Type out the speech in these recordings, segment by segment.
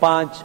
5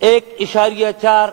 1.4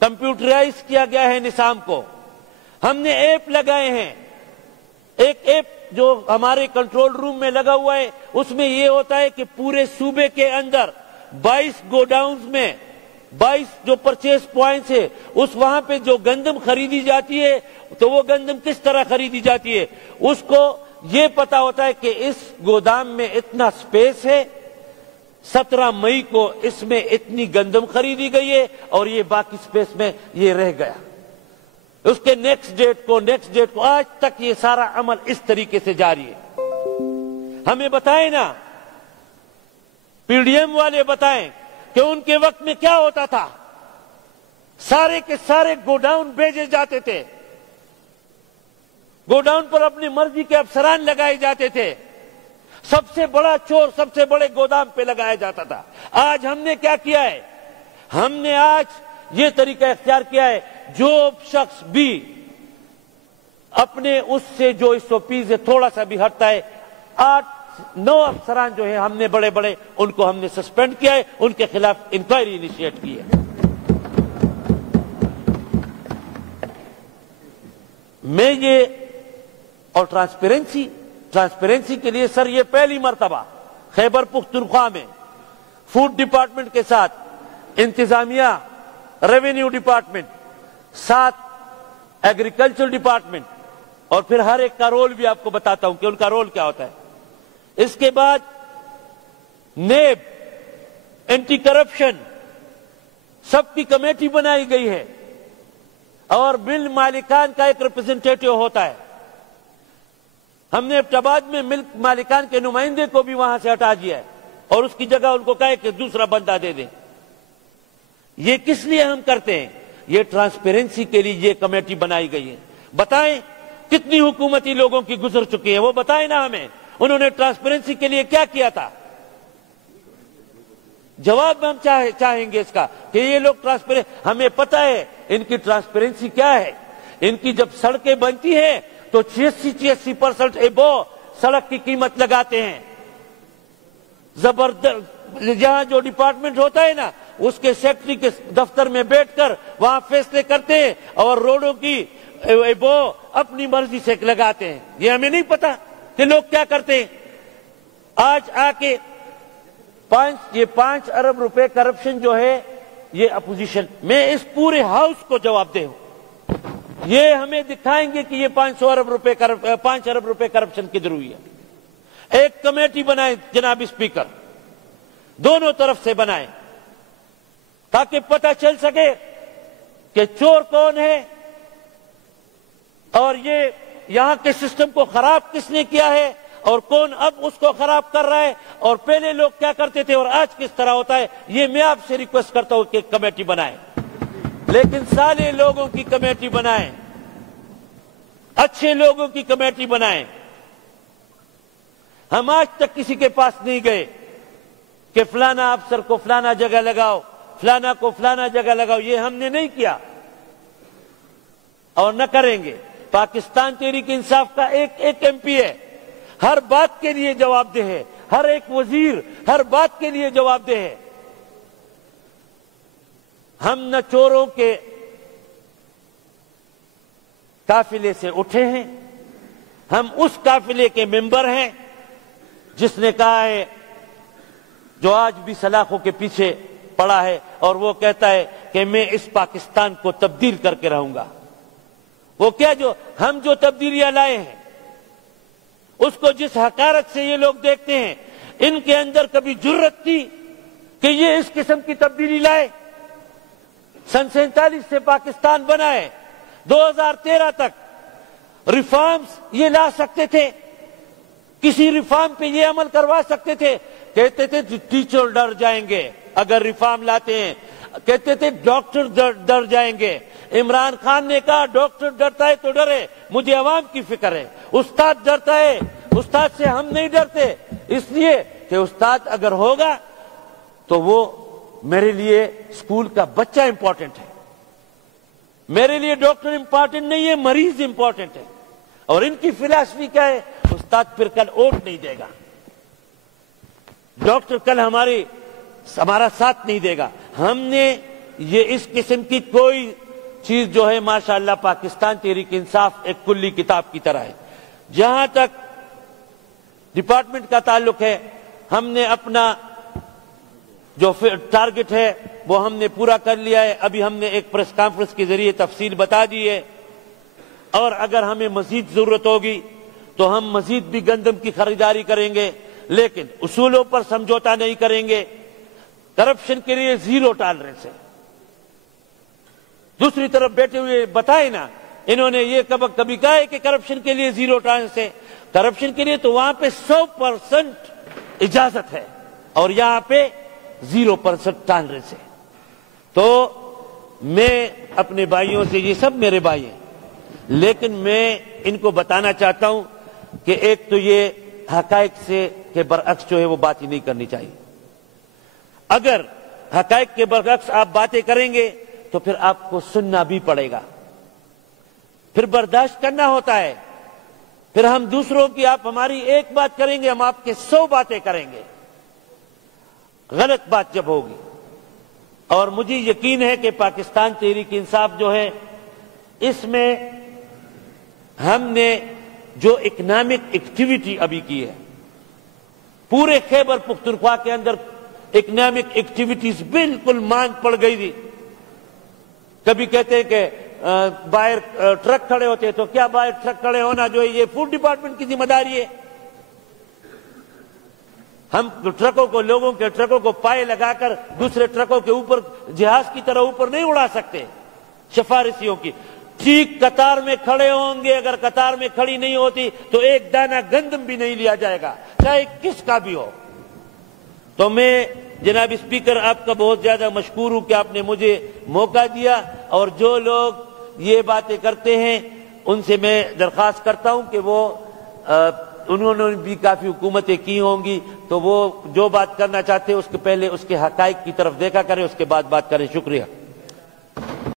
computerize کیا گیا ہے نظام کو. ہم نے ایپ لگائے ہیں. ایک ایپ جو ہمارے کنٹرول روم میں لگا ہوا ہے, اس میں یہ ہوتا ہے کہ پورے صوبے کے اندر 22 گوڈاؤنز میں 22 جو پرچیز پوائنٹس ہے, اس وہاں پہ جو گندم خریدی جاتی ہے تو وہ گندم کس طرح خریدی جاتی ہے, اس کو یہ پتا ہوتا ہے کہ اس گودام میں اتنا سپیس ہے, 17 مئی کو اس میں اتنی گندم خریدی گئی ہے اور یہ باقی سپیس میں یہ رہ گیا. اس کے نیکسٹ ڈیٹ کو آج تک یہ سارا عمل اس طریقے سے جاری ہے. ہمیں بتائیں نا, پی ڈی ایم والے بتائیں کہ ان کے وقت میں کیا ہوتا تھا. سارے کے سارے گوڈاؤن بھیجے جاتے تھے, گوڈاؤن پر اپنی مرضی کے افسران لگائے جاتے تھے, سب سے بڑا چور سب سے بڑے گودام پہ لگایا جاتا تھا. آج ہم نے کیا کیا ہے, ہم نے آج یہ طریقہ اختیار کیا ہے, جو شخص بھی اپنے اس سے جو اس OP سے تھوڑا سا بھی ہٹتا ہے, 8-9 افسران جو ہیں ہم نے بڑے بڑے ان کو ہم نے سسپینڈ کیا ہے, ان کے خلاف انکوائری انیشیٹ کی ہے. میں یہ اور ٹرانسپیرنسی کے لیے سر, یہ پہلی مرتبہ خیبر پختونخوا میں فوڈ ڈپارٹمنٹ کے ساتھ انتظامیہ, ریونیو ڈپارٹمنٹ, ساتھ ایگریکلچر ڈپارٹمنٹ, اور پھر ہر ایک کا رول بھی آپ کو بتاتا ہوں کہ ان کا رول کیا ہوتا ہے. اس کے بعد نیب, اینٹی کرپشن, سب کی کمیٹی بنائی گئی ہے اور مل مالکان کا ایک ریپرزینٹیٹو ہوتا ہے. ہم نے ابتداء میں ملک مالکان کے نمائندے کو بھی وہاں سے ہٹا دیا ہے اور اس کی جگہ ان کو کہے کہ دوسرا بندہ دے دیں. یہ کس لیے ہم کرتے ہیں, یہ ٹرانسپیرنسی کے لیے یہ کمیٹی بنائی گئی ہے. بتائیں کتنی حکومتی لوگوں کی گزر چکی ہیں, وہ بتائیں نا ہمیں, انہوں نے ٹرانسپیرنسی کے لیے کیا کیا تھا. جواب ہم چاہیں گے اس کا کہ یہ لوگ ہمیں پتا ہے ان کی ٹرانسپیرنسی کیا ہے. ان کی جب سڑکیں بنتی ہیں تو 86% ایبو سڑک کی قیمت لگاتے ہیں. زبردست, جہاں جو ڈپارٹمنٹ ہوتا ہے نا, اس کے سیکٹری کے دفتر میں بیٹھ کر وہاں فیصلے کرتے ہیں اور روڈوں کی ایبو اپنی مرضی سے لگاتے ہیں. یہ ہمیں نہیں پتا کہ لوگ کیا کرتے ہیں. آج آ کے 5 ارب روپے کرپشن جو ہے, یہ اپوزیشن, میں اس پورے ہاؤس کو جواب دے ہوں. یہ ہمیں دکھائیں گے کہ یہ 5 ارب روپے کرپشن کدھر ہوئی ہے. ایک کمیٹی بنائیں جناب اسپیکر, دونوں طرف سے بنائیں تاکہ پتہ چل سکے کہ چور کون ہے اور یہ یہاں کے سسٹم کو خراب کس نے کیا ہے اور کون اب اس کو خراب کر رہا ہے, اور پہلے لوگ کیا کرتے تھے اور آج کس طرح ہوتا ہے. یہ میں آپ سے ریکویسٹ کرتا ہوں کہ کمیٹی بنائیں, لیکن سالے لوگوں کی کمیٹی بنائیں, اچھے لوگوں کی کمیٹی بنائیں. ہم آج تک کسی کے پاس نہیں گئے کہ فلانا افسر کو فلانا جگہ لگاؤ, فلانا کو فلانا جگہ لگاؤ. یہ ہم نے نہیں کیا اور نہ کریں گے. پاکستان تحریک انصاف کا ایک MP ہے, ہر بات کے لیے جواب دہ ہے. ہر ایک وزیر ہر بات کے لیے جواب دہ ہے. ہم نہ چوروں کے قافلے سے اٹھے ہیں, ہم اس قافلے کے ممبر ہیں جس نے کہا ہے, جو آج بھی سلاخوں کے پیچھے پڑا ہے اور وہ کہتا ہے کہ میں اس پاکستان کو تبدیل کر کے رہوں گا. وہ کیا جو ہم جو تبدیلیاں لائے ہیں اس کو جس حقارت سے یہ لوگ دیکھتے ہیں, ان کے اندر کبھی جرت تھی کہ یہ اس قسم کی تبدیلی لائے؟ 47 سے پاکستان بنا ہے, 2013 تک ریفارمز یہ لا سکتے تھے, کسی ریفارم پہ یہ عمل کروا سکتے تھے. کہتے تھے ٹیچر ڈر جائیں گے اگر ریفارم لاتے ہیں, کہتے تھے ڈاکٹر ڈر جائیں گے. عمران خان نے کہا ڈاکٹر ڈرتا ہے تو ڈرے, مجھے عوام کی فکر ہے. استاد ڈرتا ہے, استاد سے ہم نہیں ڈرتے, اس لیے کہ استاد اگر ہوگا تو وہ میرے لیے اسکول کا بچہ امپورٹنٹ ہے, میرے لیے ڈاکٹر امپورٹنٹ نہیں ہے, مریض امپورٹنٹ ہے. اور ان کی فلسفی کیا ہے, استاد پھر کل ووٹ نہیں دے گا, ڈاکٹر کل ہمارا ساتھ نہیں دے گا. ہم نے یہ اس قسم کی کوئی چیز جو ہے ماشاءاللہ پاکستان تحریک انصاف ایک کلی کتاب کی طرح ہے. جہاں تک ڈپارٹمنٹ کا تعلق ہے، ہم نے اپنا جو ٹارگٹ ہے وہ ہم نے پورا کر لیا ہے. ابھی ہم نے ایک پریس کانفرنس کے ذریعے تفصیل بتا دی ہے، اور اگر ہمیں مزید ضرورت ہوگی تو ہم مزید بھی گندم کی خریداری کریں گے، لیکن اصولوں پر سمجھوتا نہیں کریں گے. کرپشن کے لیے زیرو ٹالرنس ہے. دوسری طرف بیٹھے ہوئے بتائے نا، انہوں نے یہ کبھی کہا ہے کہ کرپشن کے لیے زیرو ٹالرنس ہے. کرپشن کے لیے تو وہاں پہ 100% اجازت ہے اور یہاں پہ 0% ٹالرنس ہے. تو میں اپنے بھائیوں سے، یہ سب میرے بھائی ہیں، لیکن میں ان کو بتانا چاہتا ہوں کہ ایک تو یہ حقائق سے کے برعکس جو ہے وہ بات ہی نہیں کرنی چاہیے. اگر حقائق کے برعکس آپ باتیں کریں گے تو پھر آپ کو سننا بھی پڑے گا، پھر برداشت کرنا ہوتا ہے. پھر ہم دوسروں کی، آپ ہماری ایک بات کریں گے، ہم آپ کے 100 باتیں کریں گے غلط بات جب ہوگی. اور مجھے یقین ہے کہ پاکستان تحریک انصاف جو ہے، اس میں ہم نے جو اکنامک ایکٹیویٹی ابھی کی ہے، پورے خیبر پختونخوا کے اندر اکنامک ایکٹیویٹیز بالکل ماند پڑ گئی تھی. کبھی کہتے ہیں کہ باہر ٹرک کھڑے ہوتے ہیں، تو کیا باہر ٹرک کھڑے ہونا جو ہے یہ فوڈ ڈپارٹمنٹ کی ذمہ داری ہے؟ ہم ٹرکوں کو، لوگوں کے ٹرکوں کو پائے لگا کر دوسرے ٹرکوں کے اوپر جہاز کی طرح اوپر نہیں اڑا سکتے سفارشیوں کی. ٹھیک قطار میں کھڑے ہوں گے، اگر قطار میں کھڑی نہیں ہوتی تو ایک دانہ گندم بھی نہیں لیا جائے گا، چاہے کس کا بھی ہو. تو میں جناب اسپیکر آپ کا بہت زیادہ مشکور ہوں کہ آپ نے مجھے موقع دیا، اور جو لوگ یہ باتیں کرتے ہیں ان سے میں درخواست کرتا ہوں کہ وہ انہوں نے بھی کافی حکومتیں کی ہوں گی، تو وہ جو بات کرنا چاہتے ہیں اس کے پہلے اس کے حقائق کی طرف دیکھا کریں، اس کے بعد بات کریں. شکریہ.